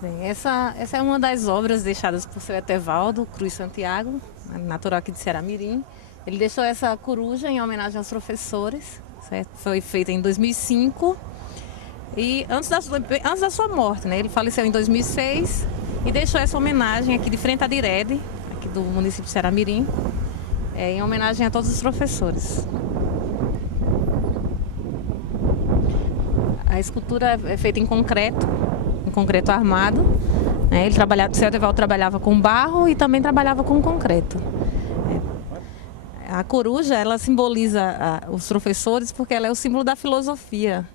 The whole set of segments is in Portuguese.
Bem, essa é uma das obras deixadas por seu Etevaldo Cruz Santiago, natural aqui de Ceará-Mirim. Ele deixou essa coruja em homenagem aos professores, certo? Foi feita em 2005 e antes da sua morte, né? Ele faleceu em 2006 e deixou essa homenagem aqui de frente à Direde, aqui do município de Ceará-Mirim, em homenagem a todos os professores. A escultura é feita em concreto armado. O seu Etevaldo trabalhava com barro e também trabalhava com concreto. A coruja, ela simboliza os professores porque ela é o símbolo da filosofia.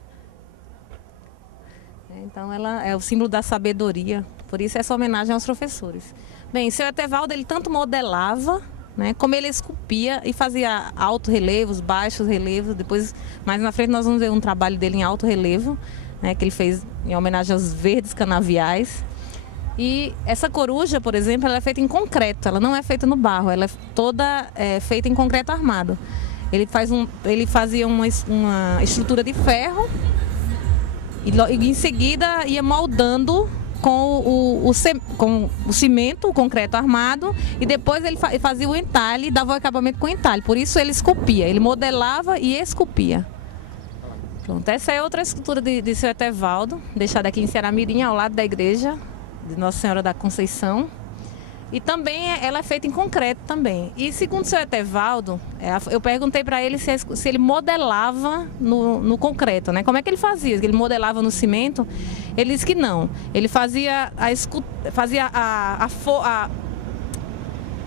Então ela é o símbolo da sabedoria, por isso essa homenagem aos professores. Bem, seu Etevaldo, ele tanto modelava, né, como ele esculpia e fazia alto relevos, baixos relevos. Depois, mais na frente, nós vamos ver um trabalho dele em alto relevo, né, que ele fez em homenagem aos verdes canaviais. E essa coruja, por exemplo, ela é feita em concreto, ela não é feita no barro, ela é toda feita em concreto armado. Ele fazia uma estrutura de ferro e em seguida ia moldando com o cimento, o concreto armado, e depois ele fazia o entalhe e dava o acabamento com o entalhe. Por isso ele esculpia, ele modelava e esculpia. Pronto, essa é outra escultura de seu Etevaldo, deixada aqui em Ceará-Mirim, ao lado da igreja de Nossa Senhora da Conceição. E também ela é feita em concreto também. E segundo seu Etevaldo, eu perguntei para ele se ele modelava no concreto, né? Como é que ele fazia? Ele modelava no cimento? Ele disse que não. Ele fazia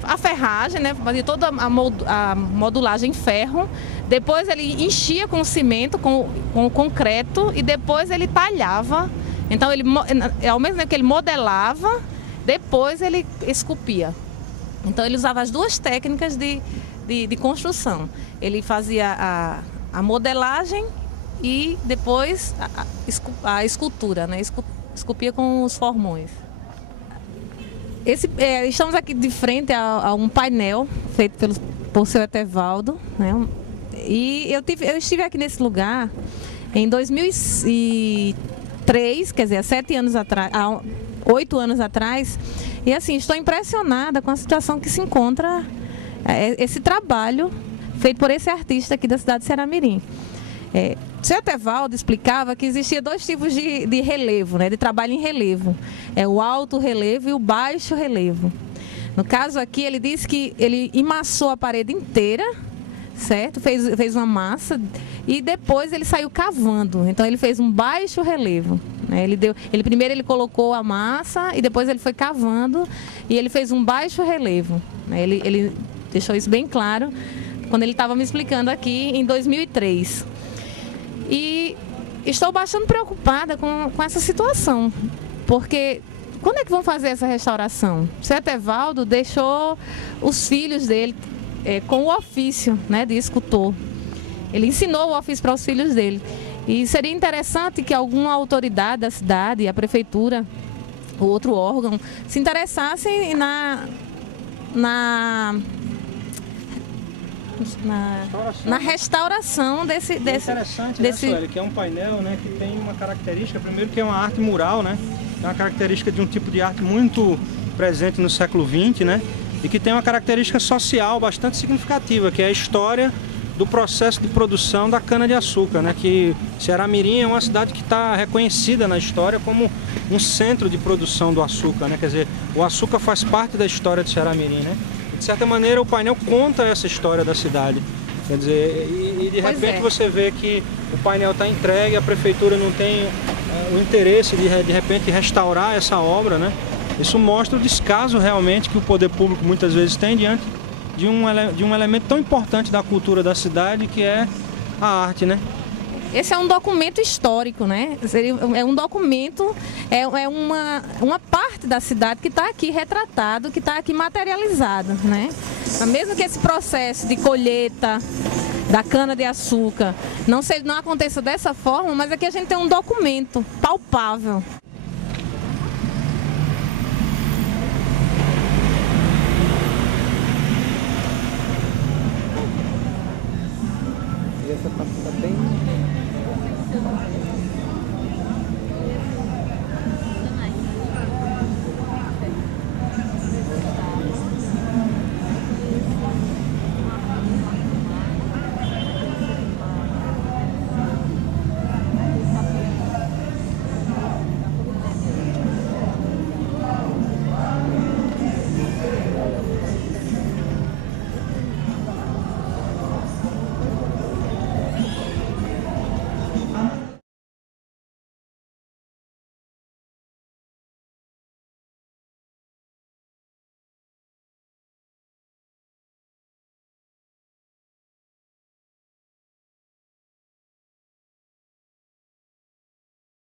a ferragem, né? Fazia toda a modulagem em ferro. Depois ele enchia com o cimento, com o concreto, e depois ele talhava. Então, ao mesmo tempo que ele modelava, depois ele esculpia. Então ele usava as duas técnicas de construção. Ele fazia a modelagem e depois a escultura, né? Esculpia com os formões. Estamos aqui de frente a um painel feito por seu Etevaldo, né? E eu estive aqui nesse lugar em 2003, quer dizer, há 7 anos atrás, 8 anos atrás, e assim, estou impressionada com a situação que se encontra esse trabalho feito por esse artista aqui da cidade de Ceará-Mirim. Seu Etevaldo explicava que existia 2 tipos de relevo, né, de trabalho em relevo, o alto relevo e o baixo relevo. No caso aqui, ele disse que ele emassou a parede inteira, certo? Fez uma massa e depois ele saiu cavando. Então ele fez um baixo relevo, né? Primeiro ele colocou a massa e depois ele foi cavando e ele fez um baixo relevo, né? Ele deixou isso bem claro quando ele estava me explicando aqui em 2003. E estou bastante preocupada com essa situação, porque quando é que vão fazer essa restauração? O seu Etevaldo deixou os filhos dele com o ofício, né, de escultor. Ele ensinou o ofício para os filhos dele. E seria interessante que alguma autoridade da cidade, a prefeitura, ou outro órgão, se interessassem na restauração desse... É interessante, né, Sueli, que é um painel, né, que tem uma característica, primeiro que é uma arte mural, né, é uma característica de um tipo de arte muito presente no século XX, né, e que tem uma característica social bastante significativa, que é a história do processo de produção da cana-de-açúcar, né? Que Ceará-Mirim é uma cidade que está reconhecida na história como um centro de produção do açúcar, né? Quer dizer, o açúcar faz parte da história de Ceará-Mirim, né? De certa maneira, o painel conta essa história da cidade. Quer dizer, e de repente você vê que o painel está entregue, a prefeitura não tem o interesse de repente restaurar essa obra, né? Isso mostra o descaso realmente que o poder público muitas vezes tem diante de um elemento tão importante da cultura da cidade, que é a arte, né? Esse é um documento histórico, né? É um documento, uma parte da cidade que está aqui retratado, que está aqui materializado, né? Mesmo que esse processo de colheita da cana-de-açúcar não aconteça dessa forma, mas aqui a gente tem um documento palpável. Essa parte está bem